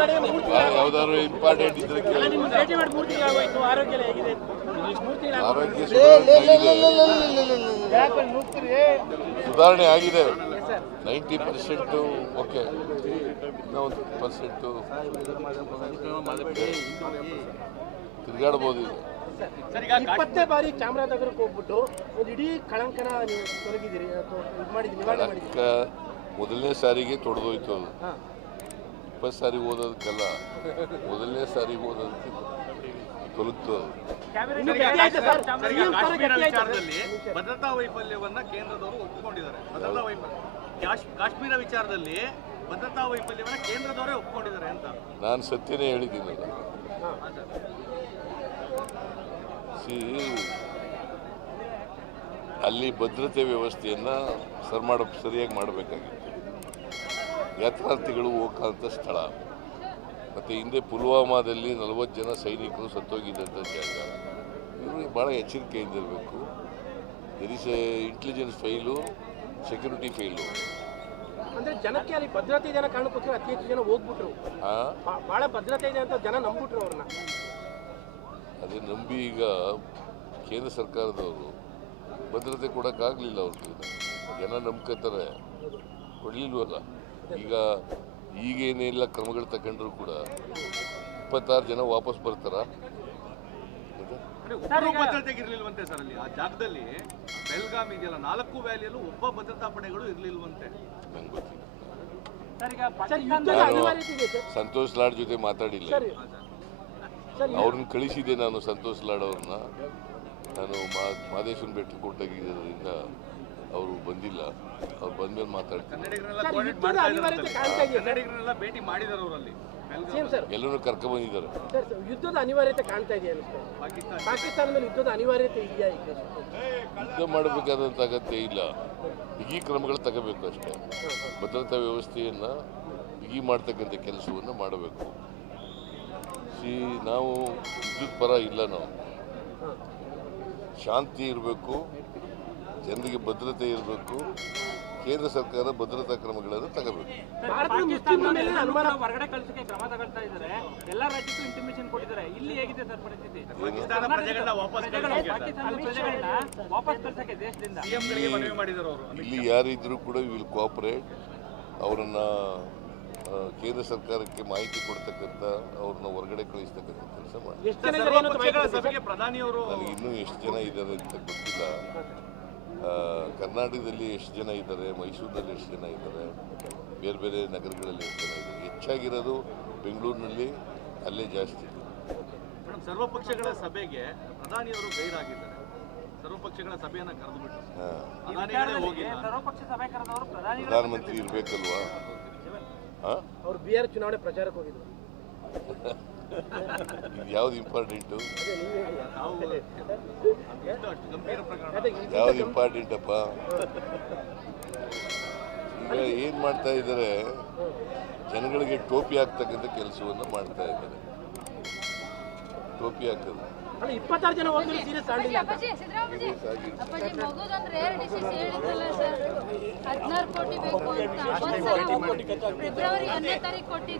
ಯಾವ್ದಾದ್ರು ಇಂಪಾರ್ಟೆಂಟ್ ಇದ್ರೆ ಆರೋಗ್ಯ ಸುಧಾರಣೆ ಆಗಿದೆ 90% ಓಕೆ, ಇನ್ನೂ 1% ತಿರುಗಾಡ್ಬೋದು. ಇಪ್ಪತ್ತೇ ಬಾರಿ ಚಾಮರಾಜನಗರಕ್ಕೆ ಹೋಗ್ಬಿಟ್ಟು ಒಂದು ಇಡೀ ಕಳಂಕನ ನೀವು ತೊಲಗಿದ್ದೀರಿ, ಮೊದಲನೇ ಸಾರಿಗೆ ತೊಡೆದೋಯ್ತು ಅದು. 20 ಸಾರಿ ಓದೋದಕ್ಕಲ್ಲ, ಮೊದಲನೇ ಸಾರಿ ಓದೋದಕ್ಕೆ ತೊಲಗ್ತು ಅದು. ಭದ್ರತಾ ವೈಫಲ್ಯವನ್ನ ಕೇಂದ್ರದವರು ಒಪ್ಪಿಕೊಂಡಿದ್ದಾರೆ. ಭದ್ರತಾ ವೈಫಲ್ಯ ಕಾಶ್ಮೀರ ವಿಚಾರದಲ್ಲಿ ಭದ್ರತಾ ವೈಫಲ್ಯವನ್ನ ಕೇಂದ್ರದವರೇ ಒಪ್ಪಿಕೊಂಡಿದ್ದಾರೆ ಅಂತ ನಾನು ಸತ್ಯನೇ ಹೇಳಿದ್ದೀನಿ. ಅಲ್ಲಿ ಭದ್ರತೆ ವ್ಯವಸ್ಥೆಯನ್ನ ಸರಿಯಾಗಿ ಮಾಡಬೇಕಾಗಿತ್ತು. ಯಾತ್ರಾರ್ಥಿಗಳು ಹೋಗಂತ ಸ್ಥಳ, ಮತ್ತು ಹಿಂದೆ ಪುಲ್ವಾಮಾದಲ್ಲಿ 40 ಜನ ಸೈನಿಕರು ಸತ್ತೋಗಿದ್ದಂಥ ಜಾಗ. ಇವರು ಭಾಳ ಎಚ್ಚರಿಕೆಯಿಂದ ಇರಬೇಕು. There is intelligence file, security file. ಅಂದ್ರೆ ಜನಕ್ಕೆ ಅಲ್ಲಿ ಭದ್ರತೆ ಇದೆ ಅನ್ನೋ ಕಾರಣಕ್ಕೋಸ್ಕರ ಅತಿ ಹೆಚ್ಚು ಜನ ಹೋಗ್ಬಿಟ್ರು. ಭಾಳ ಭದ್ರತೆ ಇದೆ ಅಂತ ಜನ ನಂಬಿಟ್ರು ಅವ್ರನ್ನ. ಅದೇ ನಂಬಿ ಈಗ ಕೇಂದ್ರ ಸರ್ಕಾರದವರು ಭದ್ರತೆ ಕೊಡೋಕ್ಕಾಗಲಿಲ್ಲ. ಅವ್ರಿಗೆ ಜನ ನಂಬ್ಕೋತಾರೆ, ಕೊಡಲಿಲ್ವಲ್ಲ. ಈಗೇನೆಲ್ಲ ಕ್ರಮಗಳು ತಗೊಂಡ್ರು ಕೂಡ 26 ಜನ ವಾಪಸ್ ಬರ್ತಾರ. ಭದ್ರತೆಗಿರ್ಲಿಲ್ವಂತೆ ಸರ್ ಅಲ್ಲಿ ಆ ಜಾಗದಲ್ಲಿ. ಬೆಲ್ಗಾಮ್ ಇದೆಯಲ್ಲ, 4 ವ್ಯಾಲಿಯಲ್ಲೂ ಒಬ್ಬ ಭದ್ರತಾ ಪಡೆಗಳು ಇರ್ಲಿಲ್ವಂತೆ. ನಂಗೆ ಗೊತ್ತಿಲ್ಲ. ಸಂತೋಷ್ ಲಾಡ್ ಜೊತೆ ಮಾತಾಡಿಲ್ಲ. ಅವ್ರನ್ನ ಕಳಿಸಿದ್ದೆ ನಾನು, ಸಂತೋಷ್ ಲಾಡ್ ಅವ್ರನ್ನ. ನಾನು ಮಾದೇಶ್ವರನ ಬೆಟ್ಟಕ್ಕೆ ಕೊಟ್ಟಾಗಿದ್ದರಿಂದ ಅವರು ಬಂದಿಲ್ಲ. ಅವ್ರು ಬಂದ್ಮೇಲೆ ಮಾತಾಡ್ತೀನಿ. ಕನ್ನಡಿಗರನ್ನೆಲ್ಲ ಭೇಟಿ ಮಾಡಿದಾರೆ ಅವರಲ್ಲಿ, ಎಲ್ಲರೂ ಕರ್ಕೊಂಡು ಬಂದಿದ್ದಾರೆ. ಯುದ್ಧದ ಅನಿವಾರ್ಯತೆ ಕಾಣ್ತಾ ಇದೆಯಾ? ಪಾಕಿಸ್ತಾನ ಮೇಲೆ ಯುದ್ಧದ ಅನಿವಾರ್ಯತೆ ಇದೆಯಾ? ಯುದ್ಧ ಮಾಡಬೇಕಾದಂಥ ಅಗತ್ಯ ಇಲ್ಲ. ಬಿಗಿ ಕ್ರಮಗಳು ತಗೋಬೇಕು ಅಷ್ಟೇ. ಭದ್ರತಾ ವ್ಯವಸ್ಥೆಯನ್ನು ಬಿಗಿ ಮಾಡ್ತಕ್ಕಂಥ ಕೆಲಸವನ್ನು ಮಾಡಬೇಕು. ನಾವು ಯುದ್ಧದ ಪರ ಇಲ್ಲ. ನಾವು ಶಾಂತಿ ಇರಬೇಕು, ಜನರಿಗೆ ಭದ್ರತೆ ಇರಬೇಕು. ಕೇಂದ್ರ ಸರ್ಕಾರ ಭದ್ರತಾ ಕ್ರಮಗಳನ್ನು ತಗೋಬೇಕು. ಹೊರಗಡೆ ಕಳಿಸಕ್ಕೆ ಕ್ರಮ ತಗೊಳ್ತಾ ಇದ್ದಾರೆ. ಎಲ್ಲ ರಾಜ್ಯಕ್ಕೂ ಇಂಟಿಮೇಷನ್ ಕೊಟ್ಟಿದ್ದಾರೆ. ಇಲ್ಲಿ ಹೇಗಿದೆ ಸರ್ ಪರಿಸ್ಥಿತಿ? ವಾಪಸ್ ಕಳಿಸಕ್ಕೆ ದೇಶದಿಂದ ಇಲ್ಲಿ ಯಾರಿದ್ರು ಕೂಡ ವಿಲ್ ಕೋಆಪರೇಟ್. ಅವರನ್ನ ಕೇಂದ್ರ ಸರ್ಕಾರಕ್ಕೆ ಮಾಹಿತಿ ಕೊಡ್ತಕ್ಕಂಥ, ಅವ್ರನ್ನ ಹೊರಗಡೆ ಕಳಿಸ್ತಕ್ಕಂಥ ಕೆಲಸ ಮಾಡಿ. ನನಗೆ ಇನ್ನೂ ಎಷ್ಟು ಜನ ಇದ್ದಾರೆ ಅಂತ ಗೊತ್ತಿಲ್ಲ. ಕರ್ನಾಟಕದಲ್ಲಿ ಎಷ್ಟು ಜನ ಇದ್ದಾರೆ, ಮೈಸೂರಿನಲ್ಲಿ ಎಷ್ಟು ಜನ ಇದ್ದಾರೆ, ಬೇರೆ ಬೇರೆ ನಗರಗಳಲ್ಲಿ ಎಷ್ಟು ಜನ ಇದ್ದಾರೆ. ಹೆಚ್ಚಾಗಿರೋದು ಬೆಂಗಳೂರಿನಲ್ಲಿ, ಅಲ್ಲೇ ಜಾಸ್ತಿ. ಮೇಡಮ್, ಸರ್ವಪಕ್ಷಗಳ ಸಭೆಗೆ ಪ್ರಧಾನಿಯವರು ಗೈರಾಗಿದ್ದಾರೆ. ಸರ್ವಪಕ್ಷಗಳ ಸಭೆಯನ್ನು ಕರೆದುಬಿಟ್ಟು ಪ್ರಧಾನಮಂತ್ರಿ ಇರಬೇಕಲ್ವಾ? ಅವರು ಬಿಹಾರ ಚುನಾವಣೆ ಪ್ರಚಾರಕ್ಕೆ ಹೋಗಿದ್ರು. ಯಾವ್ದು ಇಂಪಾರ್ಟೆಂಟು? ಯಾವ್ದು ಇಂಪಾರ್ಟೆಂಟ್ ಅಪ್ಪ? ಈಗ ಏನ್ ಮಾಡ್ತಾ ಇದ್ದಾರೆ, ಜನಗಳಿಗೆ ಟೋಪಿ ಹಾಕ್ತಕ್ಕಂಥ ಕೆಲಸವನ್ನು ಮಾಡ್ತಾ ಇದ್ದಾರೆ. ಟೋಪಿ ಹಾಕೋದು 26 ಜನ ಹೋದ್ರು ಸೀರಿಯಸ್ ಆಗಿಲ್ಲ. 16 ಕೋಟಿ ಬೇಕು ಅಂತ ಫೆಬ್ರವರಿ 1ನೇ ತಾರೀಕು ಕೊಟ್ಟಿದ್ದು.